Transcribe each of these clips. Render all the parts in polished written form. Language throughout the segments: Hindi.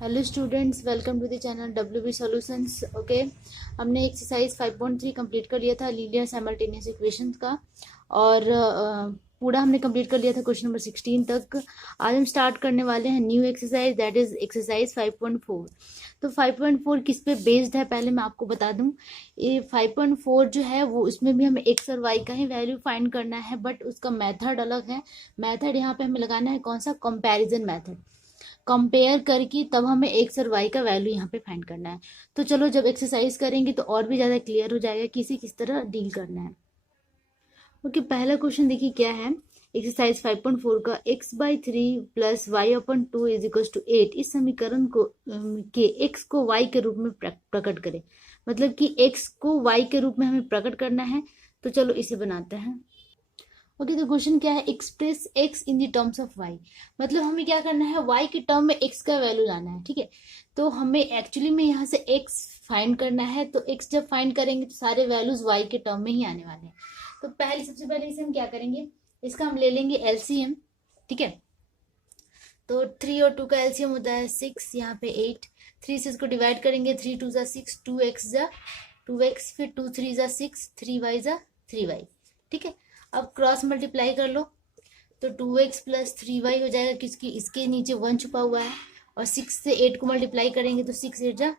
Hello students, welcome to the channel W B solutions. Okay, हमने एक्सरसाइज 5.3 कंप्लीट कर लिया था लीनियर साइमल्टेनियस इक्वेशंस का। और पूरा हमने कंप्लीट कर लिया था क्वेश्चन नंबर 16 तक। आज हम स्टार्ट करने वाले हैं new exercise, that is exercise 5.4। तो 5.4 किस पे बेस्ड है पहले मैं आपको बता दूं। ये 5.4 जो है वो इसमें भी हमें एक्स और वाई का ही वैल्यू फाइंड करना है, बट उसका मेथड अलग है। मेथड यहाँ पे हमें लगाना है कौन सा, कंपैरिजन मेथड। कंपेयर करके तब हमें एक्स और वाई का वैल्यू यहाँ पे फाइंड करना है। तो चलो जब एक्सरसाइज करेंगे तो और भी ज़्यादा क्लियर हो जाएगा कि इसे किस तरह डील करना है। ओके, पहला क्वेश्चन देखिए क्या है। एक्सरसाइज 5.4 का x/3 प्लस वाई अपन 2 इज इक्वल टू 8 इस समीकरण को के x को y के रूप में प्रकट करें। मतलब कि x को y के रूप में हमें प्रकट करना है। तो चलो इसे बनाते हैं। ओके, तो क्वेश्चन क्या है, express x in the terms of y. मतलब हमें क्या करना है, वाई के टर्म में एक्स का वैल्यू लाना है। ठीक है, तो हमें एक्चुअली में यहाँ से एक्स फाइंड करना है। तो एक्स जब फाइंड करेंगे तो सारे वैल्यूज वाई के टर्म में ही आने वाले हैं। तो सबसे पहले इसे हम क्या करेंगे, इसका हम ले लेंगे एलसीएम। ठीक है, तो 3 और 2 का एलसीएम होता है 6, यहाँ पे 8। 3 से इसको डिवाइड करेंगे, 3 2 जा 6, 2x जा 2x, फिर 2 3 जा 6, 3y जा 3y। ठीक है, अब क्रॉस मल्टीप्लाई कर लो तो 2x प्लस 3y हो जाएगा, किसकी, इसके नीचे 1 छुपा हुआ है। और 6 से 8 को मल्टीप्लाई करेंगे तो 6 8 जा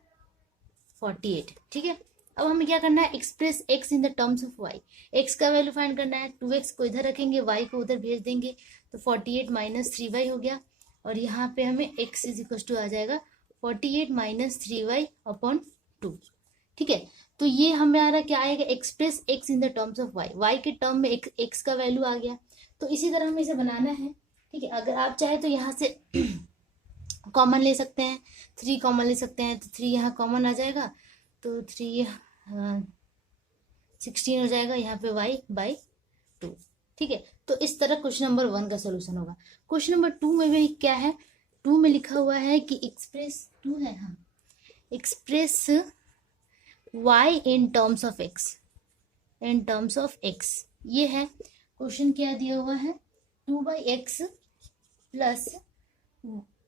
48। ठीक है, अब हमें क्या करना है, express x in the terms of y। x का वैल्यू फाइंड करना है, 2x को इधर रखेंगे, y को उधर भेज देंगे, तो 48 माइनस 3y हो गया। और यहाँ पे हमें x इज इक्वल टू आ जाएगा 48 माइनस 3y अपॉन 2। ठीक है, तो ये हमारा क्या आएगा, express x in the terms of y के टर्म में x का वैल्यू आ गया। तो इसी तरह हमें इसे बनाना है। ठीक है, अगर आप चाहे तो यहाँ से कॉमन ले सकते हैं, 3 कॉमन ले सकते हैं, तो 3 यहाँ कॉमन आ जाएगा, तो 3 16 हो जाएगा, यहाँ पे y/2। ठीक है, तो इस तरह क्वेश्चन नंबर 1 का सोल्यूशन होगा। क्वेश्चन नंबर 2 में भी क्या है, 2 में लिखा हुआ है कि एक्सप्रेस 2 है, हाँ, express y in terms of x, in terms of x। ये है क्वेश्चन, क्या दिया हुआ है, 2/x प्लस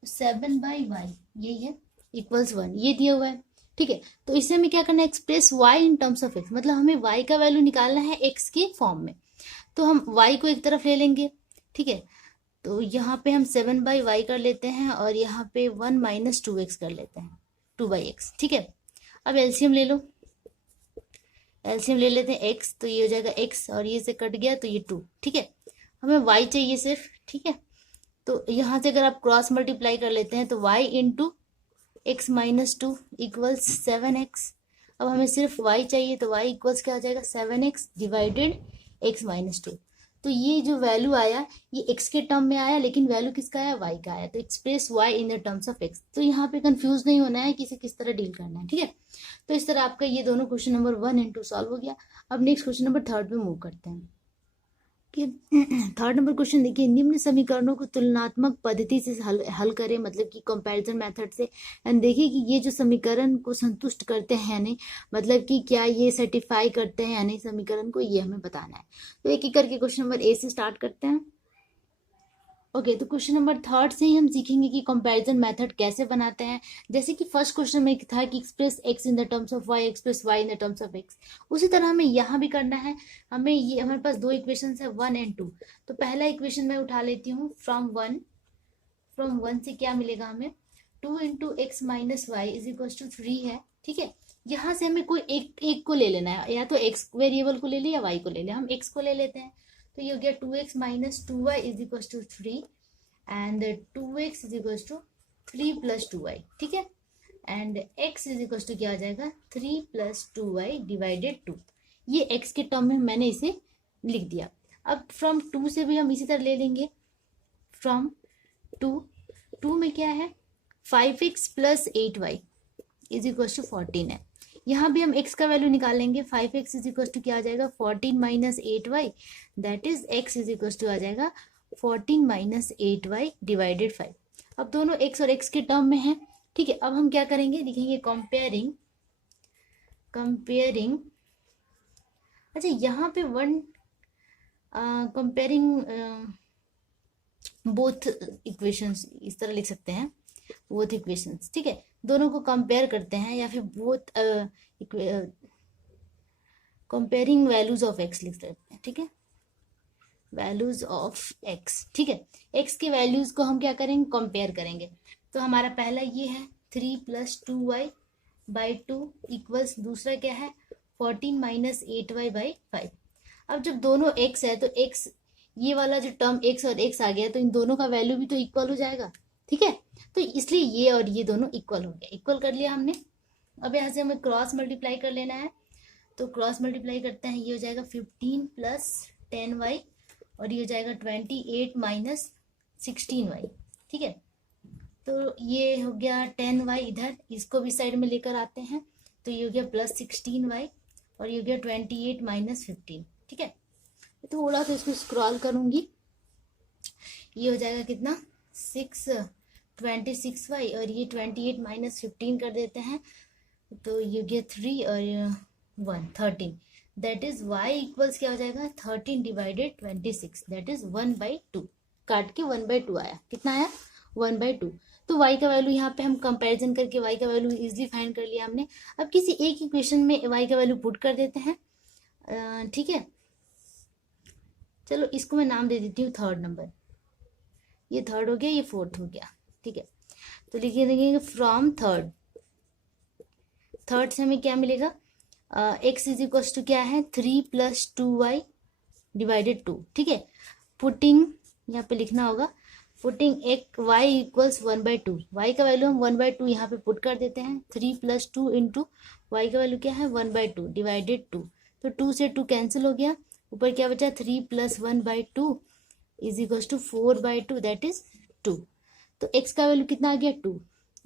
7/y, यही है, इक्वल्स 1, ये दिया हुआ है। ठीक है, तो इसे हमें क्या करना है, express y in terms of x, मतलब हमें y का वैल्यू निकालना है x के फॉर्म में। तो हम y को एक तरफ ले लेंगे। ठीक है, तो यहाँ पे हम 7/y कर लेते हैं और यहाँ पे 1 माइनस 2x कर लेते हैं, 2/x। ठीक है, अब एलसीएम ले लो, एलसीएम ले लेते हैं x, तो ये हो जाएगा x और ये से कट गया तो ये 2। ठीक है, हमें y चाहिए सिर्फ। ठीक है, तो यहाँ से अगर आप क्रॉस मल्टीप्लाई कर लेते हैं तो y into x minus 2 equals 7x। अब हमें सिर्फ y चाहिए, तो y इक्वल्स क्या आ जाएगा, 7x डिवाइडेड x माइनस 2। तो ये जो वैल्यू आया ये x के टर्म में आया, लेकिन वैल्यू किसका आया, y का आया। तो express y in the terms of x। तो यहाँ पे कंफ्यूज नहीं होना है कि इसे किस तरह डील करना है। ठीक है, तो इस तरह आपका ये दोनों क्वेश्चन नंबर 1 एंड 2 सॉल्व हो गया। अब नेक्स्ट क्वेश्चन नंबर 3 पे मूव करते हैं कि 3 नंबर क्वेश्चन देखिए, निम्न समीकरणों को तुलनात्मक पद्धति से हल करें, मतलब कि कंपैरिजन मेथड से। एंड देखिए कि ये जो समीकरण को संतुष्ट करते हैं या नहीं, मतलब कि क्या ये सर्टिफाई करते हैं या नहीं समीकरण को, ये हमें बताना है। तो एक एक करके क्वेश्चन नंबर ए से स्टार्ट करते हैं। ओके, तो क्वेश्चन नंबर 3 से ही हम सीखेंगे कि कंपैरिजन मेथड कैसे बनाते हैं। जैसे कि फर्स्ट क्वेश्चन में था कि express x in the terms of y, express y in the terms of x, उसी तरह हमें यहाँ भी करना है। हमें ये, हमारे पास दो इक्वेशन है 1 एंड 2। तो पहला इक्वेशन मैं उठा लेती हूँ, फ्रॉम वन से क्या मिलेगा हमें, 2 into x minus y is equal to 3 है। ठीक है, यहाँ से हमें कोई एक को ले लेना है, या तो x वेरिएबल को ले ले या y को ले ले। हम x को ले लेते हैं, तो ये हो गया 2x minus 2y is equal to 3 and 2x is equal to 3 plus 2y। ठीक है, and x is equal to क्या आ जाएगा, 3 प्लस 2y डिवाइडेड 2। ये x के टर्म में मैंने इसे लिख दिया। अब फ्रॉम 2 से भी हम इसी तरह ले लेंगे, फ्रॉम 2 में क्या है, 5x plus 8y is equal to 14 है। यहाँ भी हम x का वैल्यू निकालेंगे, 5x इज इक्वल टू क्या आ जाएगा, 14 minus 8y, that is x is equal to आ जाएगा 14 माइनस 8y डिवाइडेड 5। अब दोनों x और x के टर्म में है। ठीक है, अब हम क्या करेंगे, लिखेंगे कंपेयरिंग। अच्छा, यहाँ पे कंपेयरिंग बोथ इक्वेशंस इस तरह लिख सकते हैं बोथ इक्वेशंस, ठीक है। दोनों को कंपेयर करते हैं या फिर both comparing values of x लिख सकते हैं, ठीक है, वैल्यूज ऑफ एक्स, ठीक है। एक्स के वैल्यूज को हम क्या करेंगे, कंपेयर करेंगे। तो हमारा पहला ये है 3 + 2y/2 इक्वल्स, दूसरा क्या है 14 - 8y/5। अब जब दोनों x है तो x, ये वाला जो टर्म x और x आ गया तो इन दोनों का वैल्यू भी तो इक्वल हो जाएगा, ठीक है। तो इसलिए ये और ये दोनों इक्वल हो गया, इक्वल कर लिया हमने। अब यहाँ से हमें क्रॉस मल्टीप्लाई कर लेना है, तो क्रॉस मल्टीप्लाई करते हैं, ये हो जाएगा 15 + 10y और ये हो जाएगा 28 - 16y, ठीक है। तो ये हो गया 10y, इधर इसको भी साइड में लेकर आते हैं, तो ये हो गया +16y और ये हो गया 28 - 15, ठीक है। थोड़ा सा इसको स्क्रॉल करूंगी, ये हो जाएगा कितना 26y और ये 28 - 15 कर देते हैं, तो ये हो गया 3 और 1 13, दैट इज y इक्वल्स क्या हो जाएगा 13 / 26, दैट इज 1/2। काट के 1/2 आया, कितना आया 1/2। तो y का वैल्यू यहाँ पे हम कंपैरिजन करके y का वैल्यू इजीली फाइंड कर लिया हमने। अब किसी एक इक्वेशन में y का वैल्यू पुट कर देते हैं, ठीक है। चलो इसको मैं नाम दे देती हूँ थर्ड नंबर, ये थर्ड हो गया, ये फोर्थ हो गया, ठीक है। तो लिखिए, देखिए फ्रॉम थर्ड से हमें क्या मिलेगा, x इज इक्वल टू क्या है 3 + 2y/2, ठीक है। पुटिंग यहाँ पे लिखना होगा, पुटिंग एक y इक्वल्स 1/2, y का वैल्यू हम 1/2 यहाँ पे पुट कर देते हैं। 3 + 2 इंटू y का वैल्यू क्या है 1/2 / 2, तो 2 से 2 कैंसिल हो गया, ऊपर क्या बचा 3 + 1/2 is equal to 4/2, that is 2। तो x का वैल्यू कितना आ गया 2,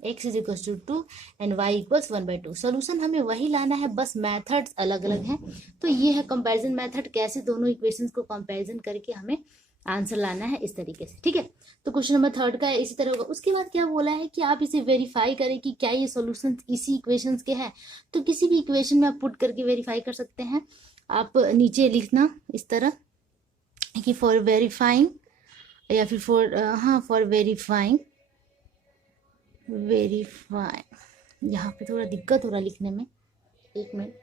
x is equal to 2 and y equals 1/2। Solution हमें वही लाना है, बस मेथड्स अलग अलग हैं। तो ये है कंपैरिजन मेथड, कैसे दोनों इक्वेशंस को कंपैरिजन करके हमें आंसर लाना है इस तरीके से, ठीक है। तो क्वेश्चन नंबर थर्ड का इसी तरह होगा। उसके बाद क्या बोला है कि आप इसे वेरीफाई करें कि क्या ये सॉल्यूशंस इसी इक्वेशंस के हैं। तो किसी भी इक्वेशन में आप पुट करके वेरीफाई कर सकते हैं। आप नीचे लिखना इस तरह कि फॉर वेरीफाइंग या फिर फॉर वेरीफाई, यहाँ पे थोड़ा दिक्कत हो रहा लिखने में, एक मिनट।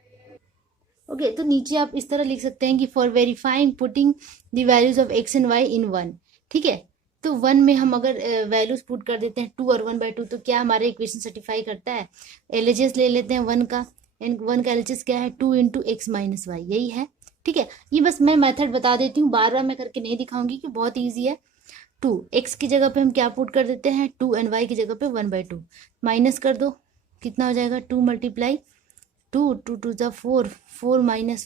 ओके, तो नीचे आप इस तरह लिख सकते हैं कि for verifying putting the values of x and y इन 1, ठीक है। तो 1 में हम अगर वैल्यूज पुट कर देते हैं 2 और 1/2, तो क्या हमारा इक्वेशन सर्टिफाई करता है। LHS ले लेते हैं 1 का, एंड 1 का LHS क्या है 2 × x - y, यही है, ठीक है। ये बस मैं मेथड बता देती हूँ, बार बार मैं करके नहीं दिखाऊंगी कि बहुत ईजी है। 2 x की जगह पे हम क्या पुट कर देते हैं 2 एंड y की जगह पे 1/2, माइनस कर दो, कितना हो जाएगा 2 × 2, 2 × 2 = 4, 4 - 1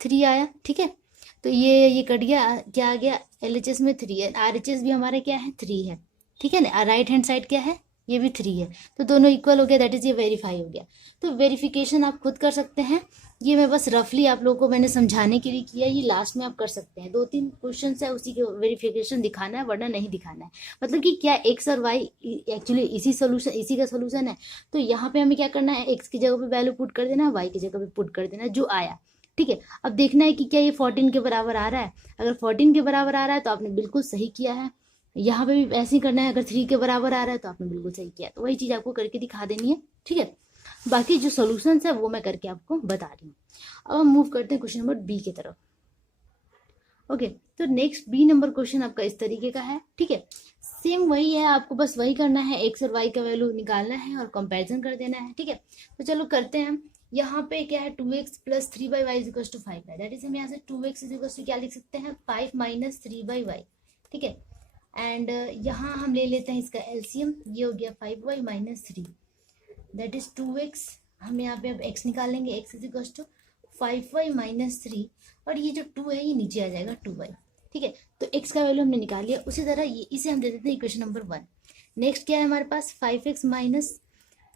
3 आया, ठीक है। तो ये कट गया, क्या आ गया LHS में 3 है, RHS भी हमारा क्या है 3 है, ठीक है ना। राइट हैंड साइड क्या है, ये भी 3 है, तो दोनों इक्वल हो गया, दैट इज ये वेरीफाई हो गया। तो वेरिफिकेशन आप खुद कर सकते हैं, ये मैं बस रफली आप लोगों को मैंने समझाने के लिए किया, ये लास्ट में आप कर सकते हैं। 2-3 क्वेश्चन है उसी के वेरिफिकेशन दिखाना है, वरना नहीं दिखाना है। मतलब कि क्या x और y एक्चुअली इसी का सोल्यूशन है। तो यहाँ पे हमें क्या करना है, x की जगह पे वैल्यू पुट कर देना है, y की जगह पे पुट कर देना है, जो आया, ठीक है। अब देखना है कि क्या ये 14 के बराबर आ रहा है। अगर 14 के बराबर आ रहा है तो आपने बिल्कुल सही किया है। यहाँ पे भी ऐसे ही करना है, अगर 3 के बराबर आ रहा है तो आपने बिल्कुल सही किया। तो वही चीज आपको करके दिखा देनी है, ठीक है। बाकी जो सॉल्यूशंस है वो मैं करके आपको बता रही हूँ। अब हम मूव करते हैं क्वेश्चन नंबर बी की तरफ। ओके, तो नेक्स्ट बी नंबर क्वेश्चन आपका इस तरीके का है, ठीक है। सेम वही है, आपको बस वही करना है, एक्स और वाई का वैल्यू निकालना है और कंपैरिजन कर देना है, ठीक है। तो चलो करते हैं। यहाँ पे क्या है 2x + 3/y = 5 है, दैट इज हम यहाँ से 2x = क्या लिख सकते हैं 5 - 3/y, ठीक है। एंड यहाँ हम ले लेते हैं इसका एलसीएम, ये हो गया 5y - 3, दैट इज 2x। हम यहाँ पे अब x निकालेंगे, x = 5y - 3, और ये जो 2 है ये नीचे आ जाएगा 2y, ठीक है। तो x का वैल्यू हमने निकाल लिया। उसी तरह ये इसे हम दे देते हैं इक्वेशन नंबर 1। नेक्स्ट क्या है हमारे पास 5x -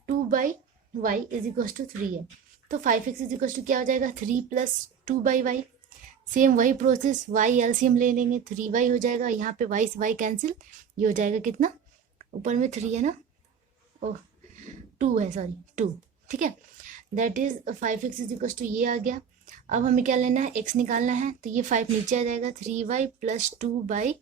2/y = 3 है, तो 5x = क्या हो जाएगा 3 + 2/y। सेम वही प्रोसेस, y एलसीएम ले लेंगे, 3y हो जाएगा, यहाँ पे y से y कैंसिल, ये हो जाएगा कितना, ऊपर में 3 है ना, ओह 2 है, सॉरी 2, ठीक है। दैट इज 5x = ये आ गया। अब हमें क्या लेना है, x निकालना है, तो ये 5 नीचे आ जाएगा, 3y + 2/,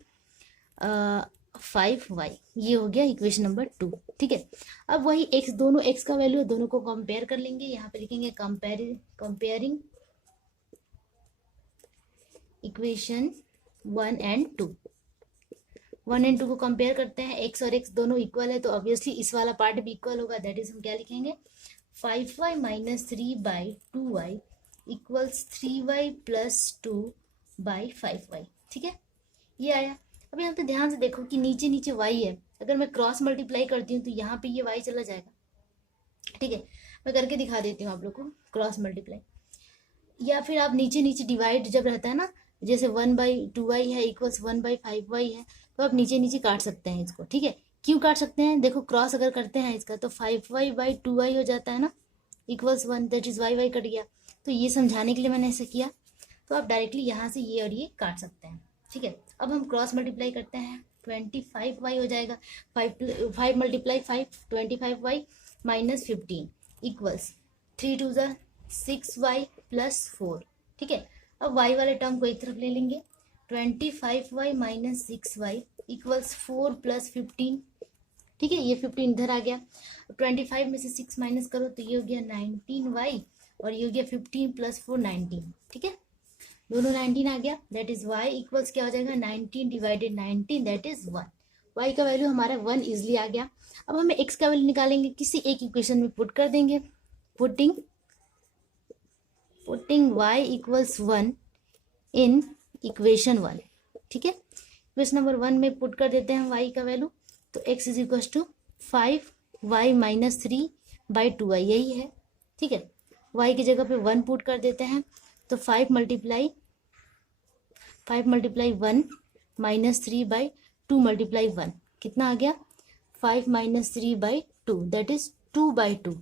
5y, ये हो गया इक्वेशन नंबर 2। ठीक है, अब वही x, दोनों x का वैल्यू, दोनों को कंपेयर कर लेंगे। यहाँ पे लिखेंगे कंपेयरिंग इक्वेशन 1 एंड 2। 1 एंड 2 को कंपेयर करते हैं, x और x दोनों इक्वल है तो ऑब्वियसली इस वाला पार्ट भी इक्वल होगा। दैट इज हम क्या लिखेंगे, 5y minus 3/2y equals 3y plus 2/5y। ठीक है, ये आया। अब यहाँ पे ध्यान से देखो कि नीचे नीचे y है, अगर मैं क्रॉस मल्टीप्लाई करती हूँ तो यहाँ पे ये y चला जाएगा। ठीक है, मैं करके दिखा देती हूँ आप लोग को क्रॉस मल्टीप्लाई। या फिर आप नीचे नीचे डिवाइड जब रहता है ना, जैसे 1/2y है इक्वल्स 1/5y है, तो आप नीचे नीचे काट सकते हैं इसको। ठीक है, क्यों काट सकते हैं, देखो क्रॉस अगर करते हैं इसका तो 5y/2y हो जाता है ना, equals 1, that is y cut गया। तो ये समझाने के लिए मैंने ऐसा किया। तो आप डायरेक्टली यहाँ से ये और ये काट सकते हैं। ठीक है, अब हम क्रॉस मल्टीप्लाई करते हैं, 25y हो जाएगा। 5 × 5 25y minus 15 equals 3 2 6y plus 4। ठीक है, अब y वाले टर्म को एक तरफ ले लेंगे, 25y minus 6y equals 4 plus 15। ठीक है, ये 15 इधर आ गया। 25 में से 6 माइनस करो तो ये हो गया 19y, और ये हो गया 15 प्लस 4 19। ठीक है, दोनों 19 आ गया। दैट इज y इक्वल्स क्या हो जाएगा, 19/19, दैट इज 1। y का वैल्यू हमारा 1 इजिली आ गया। अब हमें x का वैल्यू निकालेंगे, किसी एक इक्वेशन में पुट कर देंगे। Putting y equals 1 in equation 1। ठीक है, इक्वेशन नंबर 1 में पुट कर देते हैं y का वैल्यू, तो x is equal to 5y minus 3/2y, यही है। ठीक है, y की जगह पे 1 पुट कर देते हैं, तो 5 मल्टीप्लाई 1 माइनस 3/2 मल्टीप्लाई 1 कितना आ गया, 5 माइनस 3/2, दैट इज 2/2।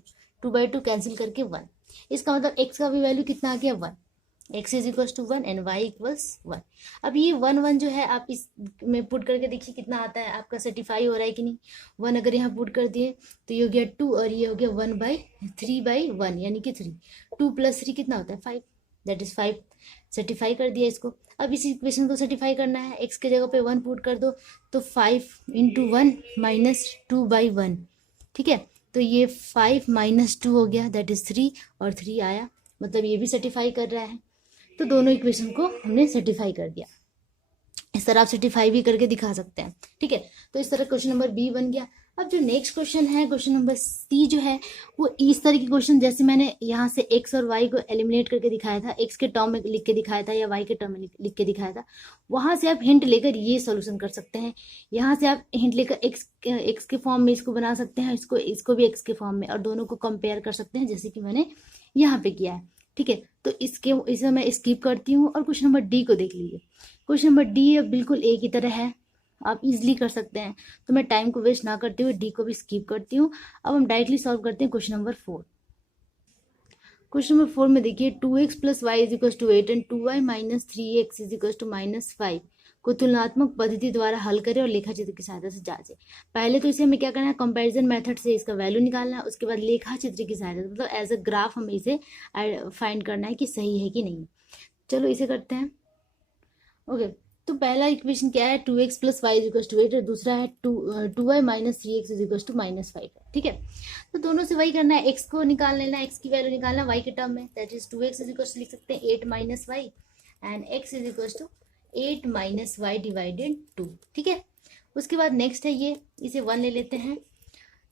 2/2 कैंसिल करके 1। इसका मतलब x का भी वैल्यू कितना आ गया, 1। x is equal to 1 and y equals 1। अब ये 1 जो है आप इस में पुट करके देखिए कितना आता है, आपका सर्टिफाई हो रहा है कि नहीं। 1 अगर यहाँ पुट कर दिए तो ये हो गया 2, और ये हो गया 1/3/1 यानी कि 3। 2 + 3 कितना होता है, 5, दैट इज 5। सर्टिफाई कर दिया इसको। अब इस इक्वेशन को सर्टिफाई करना है, x के जगह पे 1 पुट कर दो, तो 5 × 1 माइनस 2/1। ठीक है, तो ये 5 माइनस 2 हो गया, दैट इज 3, और 3 आया, मतलब ये भी सर्टिफाई कर रहा है। तो दोनों इक्वेशन को हमने सर्टिफाई कर दिया। इस तरह आप सर्टिफाई भी करके दिखा सकते हैं। ठीक है, तो इस तरह क्वेश्चन नंबर बी बन गया। अब जो नेक्स्ट क्वेश्चन है, क्वेश्चन नंबर सी जो है, वो इस तरह के क्वेश्चन, जैसे मैंने यहाँ से एक्स और वाई को एलिमिनेट करके दिखाया था, एक्स के टर्म में लिख के दिखाया था या वाई के टर्म में लिख के दिखाया था, वहां से आप हिंट लेकर ये सोल्यूशन कर सकते हैं। यहाँ से आप हिंट लेकर एक्स के फॉर्म में इसको बना सकते हैं, इसको भी एक्स के फॉर्म में, और दोनों को कंपेयर कर सकते हैं, जैसे कि मैंने यहाँ पे किया है। ठीक है, तो इसे मैं स्किप करती हूँ और क्वेश्चन नंबर डी को देख लीजिए। क्वेश्चन नंबर डी अब बिल्कुल ए की तरह है, आप इजीली कर सकते हैं, तो मैं टाइम को वेस्ट ना करते हुए डी को भी स्किप करती हूँ। अब हम डायरेक्टली सॉल्व करते हैं क्वेश्चन नंबर 4। क्वेश्चन नंबर 4 में देखिए 2x + y = 8 and 2y - 3x = -5 को तुलनात्मक पद्धति द्वारा हल करें और लेखा चित्र की सहायता से जांचें। पहले तो इसे हमें क्या करना है, कंपैरिजन मेथड से इसका वैल्यू निकालना है, उसके बाद लेखा चित्र की सहायता से, मतलब एज अ ग्राफ हमें इसे फाइंड करना है कि सही है कि नहीं। चलो इसे करते हैं। ओके, तो पहला इक्वेशन क्या है, 2x + y = 8, और दूसरा है 2y - 3x = -5। ठीक है, तो दोनों से वही करना है, x को निकाल लेना, x की वैल्यू निकालना y के टर्म में, दैट इज 2x लिख सकते हैं 8 - y, एंड x = 8 - y / 2। ठीक है, उसके बाद नेक्स्ट है ये, इसे 1 ले लेते हैं।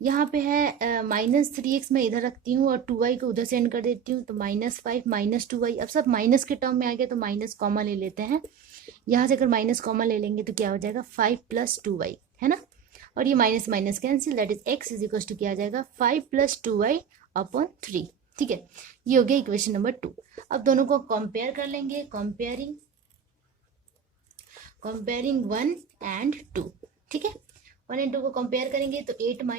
यहाँ पे है -3x मैं इधर रखती हूँ और 2y को उधर से एंड कर देती हूँ, तो -5 - 2y। अब सब माइनस के टर्म में आ गया तो माइनस कॉमा ले लेते हैं। यहाँ से अगर माइनस कॉमा ले लेंगे तो क्या हो जाएगा, 5 + 2y है ना, और ये minus minus cancel, that is x = क्या आ जाएगा, 5 + 2y/3। ठीक है, ये हो गया इक्वेशन नंबर 2। अब दोनों को कंपेयर कर लेंगे, कंपेयरिंग 1 एंड 2। ठीक है, 1 एंड 2 को कंपेयर करेंगे तो 8 - y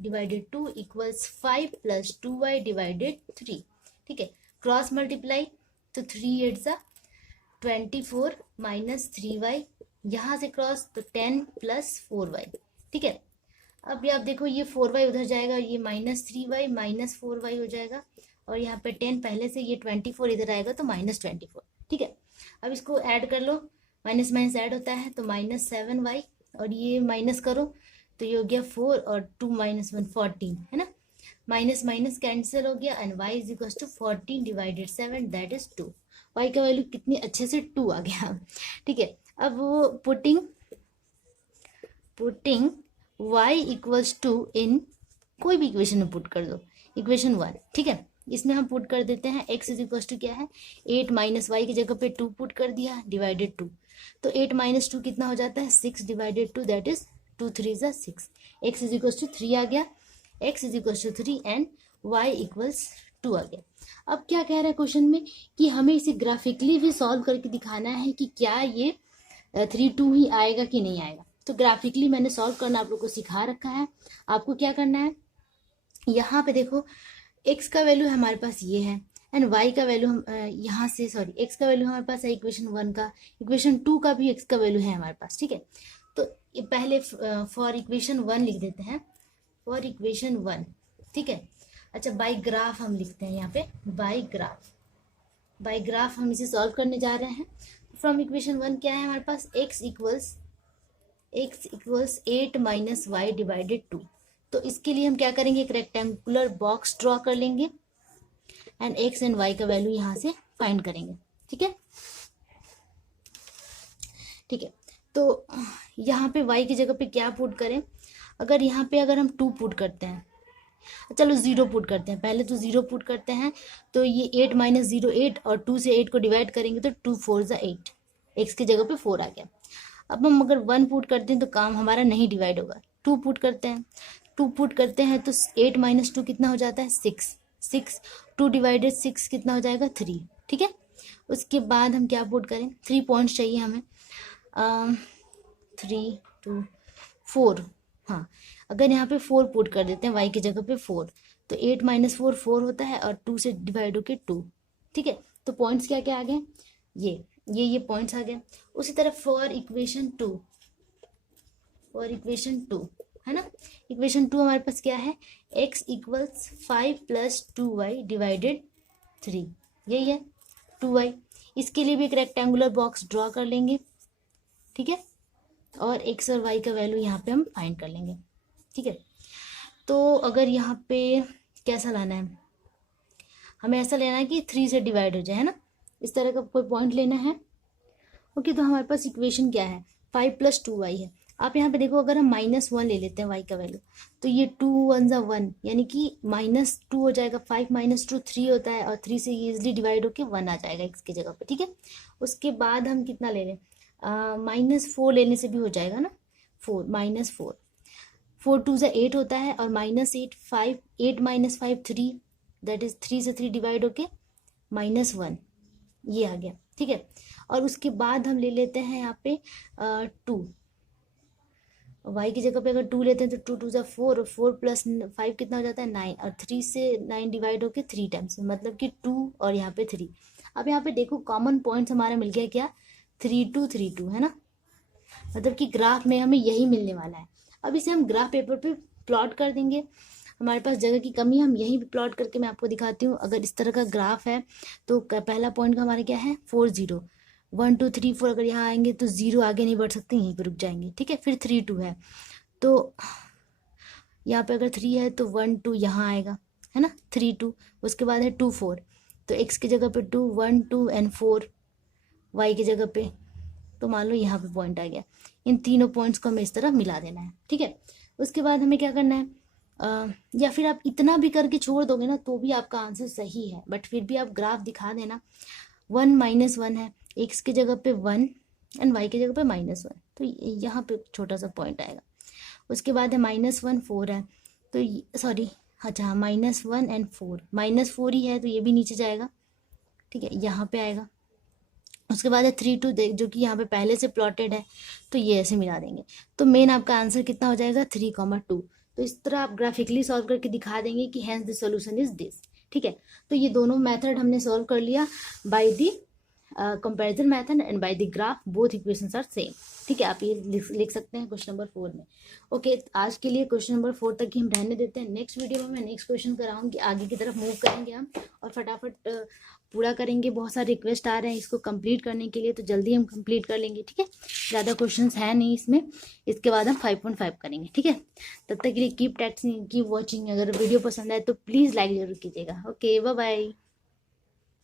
/ 2 = 5 + 2y / 3। ठीक है, क्रॉस मल्टीप्लाई तो 3 8 = 24 - 3y, यहाँ से क्रॉस तो 10 + 4y। ठीक है, अब ये आप देखो, ये 4y उधर जाएगा, ये -3y - 4y हो जाएगा, और यहाँ पे 10 पहले से, ये 24 इधर आएगा तो -24। ठीक है, अब इसको ऐड कर लो, माइनस माइनस ऐड होता है तो -7y और ये माइनस करो तो ये हो गया 4 और 2 माइनस 1 14 है ना, माइनस माइनस कैंसिल हो गया and y is equal to 14 divided 7 that is 2। y का वैल्यू कितनी अच्छे से 2 आ गया। ठीक है, अब वो पुटिंग y इक्वल्स टू इन कोई भी इक्वेशन में पुट कर दो, इक्वेशन 1। ठीक है, इसमें हम पुट कर देते हैं x इज इक्वल टू क्या है 8 माइनस वाई की जगह पे 2 पुट कर दिया डिवाइडेड 2, तो 8 माइनस 2 कितना हो जाता है 6 डिवाइडेड 2 दैट इज 2 3 ज़ा 6। x इज इक्वल टू 3 आ गया, x is equal to 3 and y equals 2 आ गया। अब क्या कह रहा है क्वेश्चन में कि हमें इसे ग्राफिकली भी सॉल्व करके दिखाना है कि क्या ये 3 2 ही आएगा कि नहीं आएगा। तो ग्राफिकली मैंने सॉल्व करना आप लोग को सिखा रखा है। आपको क्या करना है, यहाँ पे देखो x का वैल्यू हमारे पास ये है एंड y का वैल्यू हम यहाँ से x का वैल्यू हमारे पास है इक्वेशन 1 का, इक्वेशन 2 का भी x का वैल्यू है हमारे पास। ठीक है, तो ये पहले फॉर इक्वेशन 1 लिख देते हैं, फॉर इक्वेशन 1। ठीक है, अच्छा बाई ग्राफ हम लिखते हैं यहाँ पे, बाई ग्राफ हम इसे सॉल्व करने जा रहे हैं। फ्रॉम इक्वेशन 1 क्या है हमारे पास x equals 8 minus y divided 2। तो इसके लिए हम क्या करेंगे, एक रेक्टेंगुलर बॉक्स ड्रॉ कर लेंगे एंड x एंड y का वैल्यू यहाँ से फाइंड करेंगे। ठीक है, ठीक है, तो यहाँ पे y की जगह पे क्या पुट करें, अगर यहाँ पे अगर हम 2 पुट करते हैं, चलो 0 पुट करते हैं, पहले तो 0 पुट करते हैं, तो ये 8 माइनस 0 8 और 2 से 8 को डिवाइड करेंगे तो 2 4 ज़ा 8, x की जगह पे 4 आ गया। अब हम अगर 1 पुट करते हैं तो काम हमारा नहीं डिवाइड होगा, 2 पुट करते हैं तो 8 माइनस 2 कितना हो जाता है 6 2 डिवाइडेड 6 कितना हो जाएगा 3। ठीक है, उसके बाद हम क्या पुट करें, 3 पॉइंट्स चाहिए हमें, 3 2 4। हाँ, अगर यहाँ पे 4 पुट कर देते हैं y की जगह पे 4, तो 8 माइनस 4 4 होता है और 2 से डिवाइड होके 2। ठीक है, तो पॉइंट्स क्या क्या आ गए, ये पॉइंट्स आ गए। उसी तरह फॉर इक्वेशन 2 है ना, इक्वेशन 2 हमारे पास क्या है, x equals 5 plus 2y divided 3, यही है 2y। इसके लिए भी एक रेक्टेंगुलर बॉक्स ड्रॉ कर लेंगे। ठीक है, और x और y का वैल्यू यहाँ पे हम फाइंड कर लेंगे। ठीक है, तो अगर यहाँ पे कैसा लाना है, हमें ऐसा लेना है कि 3 से डिवाइड हो जाए, है ना, इस तरह का कोई पॉइंट लेना है। ओके, तो हमारे पास इक्वेशन क्या है 5 प्लस 2y है। आप यहाँ पे देखो, अगर हम -1 ले लेते हैं y का वैल्यू, तो ये 2 1 ज़ा 1 यानी कि -2 हो जाएगा, 5 माइनस 2 3 होता है और 3 से ये इजिली डिवाइड होके 1 आ जाएगा x की जगह पे। ठीक है, उसके बाद हम कितना ले लें, -4 लेने से भी हो जाएगा ना, 4 2 ज़ा 8 होता है और -8 माइनस 5 3 दैट इज 3 से 3 डिवाइड होके -1, ये आ गया। ठीक है, और उसके बाद हम ले लेते हैं यहाँ पे 2, y की जगह पे अगर 2 लेते हैं तो 2 2 ज़ा 4 और 4 प्लस 5 कितना हो जाता है 9 और 3 से 9 डिवाइड होके 3 टाइम्स, मतलब कि 2 और यहाँ पे 3। अब यहाँ पे देखो कॉमन पॉइंट्स हमारा मिल गया क्या, 3 2 3 2 है ना, मतलब कि ग्राफ में हमें यही मिलने वाला है। अब इसे हम ग्राफ पेपर पे प्लॉट कर देंगे, हमारे पास जगह की कमी है, हम यहीं पे प्लॉट करके मैं आपको दिखाती हूँ। अगर इस तरह का ग्राफ है तो पहला पॉइंट का हमारा क्या है 4 0 1 2 3 4, अगर यहाँ आएंगे तो 0 आगे नहीं बढ़ सकते, यहीं पे रुक जाएंगे। ठीक है, फिर 3 2 है, तो यहाँ पे अगर 3 है तो 1 2 यहाँ आएगा, है ना, 3 2। उसके बाद है 2 4, तो x की जगह पे 2 1 2 एंड 4 y की जगह पे, तो मान लो यहाँ पे पॉइंट आ गया। इन तीनों पॉइंट्स को हमें इस तरह मिला देना है। ठीक है, उसके बाद हमें क्या करना है, या फिर आप इतना भी करके छोड़ दोगे ना तो भी आपका आंसर सही है, बट फिर भी आप ग्राफ दिखा देना। 1 -1 है, x की जगह पे 1 एंड y की जगह पे -1, तो यहाँ पे छोटा सा पॉइंट आएगा। उसके बाद है -1 4 है, तो सॉरी अच्छा हाँ -1 एंड 4 -4 ही है, तो ये भी नीचे जाएगा। ठीक है, यहाँ पे आएगा। उसके बाद है 3 2 जो कि यहाँ पे पहले से प्लॉटेड है, तो ये ऐसे मिला देंगे, तो मेन आपका आंसर कितना हो जाएगा 3 2। तो इस तरह आप ग्राफिकली सॉल्व करके दिखा देंगे कि hence the solution is this. ठीक है, तो ये दोनों मेथड हमने सॉल्व कर लिया by the comparison method and by the graph both equations are same. ठीक है, आप ये लिख सकते हैं क्वेश्चन नंबर 4 में। ओके, आज के लिए क्वेश्चन नंबर 4 तक ही हम रहने देते हैं। नेक्स्ट वीडियो में मैं नेक्स्ट क्वेश्चन कराऊंगी, आगे की तरफ मूव करेंगे हम और फटाफट पूरा करेंगे। बहुत सारे रिक्वेस्ट आ रहे हैं इसको कंप्लीट करने के लिए, तो जल्दी हम कंप्लीट कर लेंगे। ठीक है, ज़्यादा क्वेश्चंस है नहीं इसमें, इसके बाद हम 5.5 करेंगे। ठीक है, तब तक के लिए कीप टैक्सिंग, कीप वॉचिंग। अगर वीडियो पसंद आए तो प्लीज़ लाइक जरूर कीजिएगा। Okay, bye bye.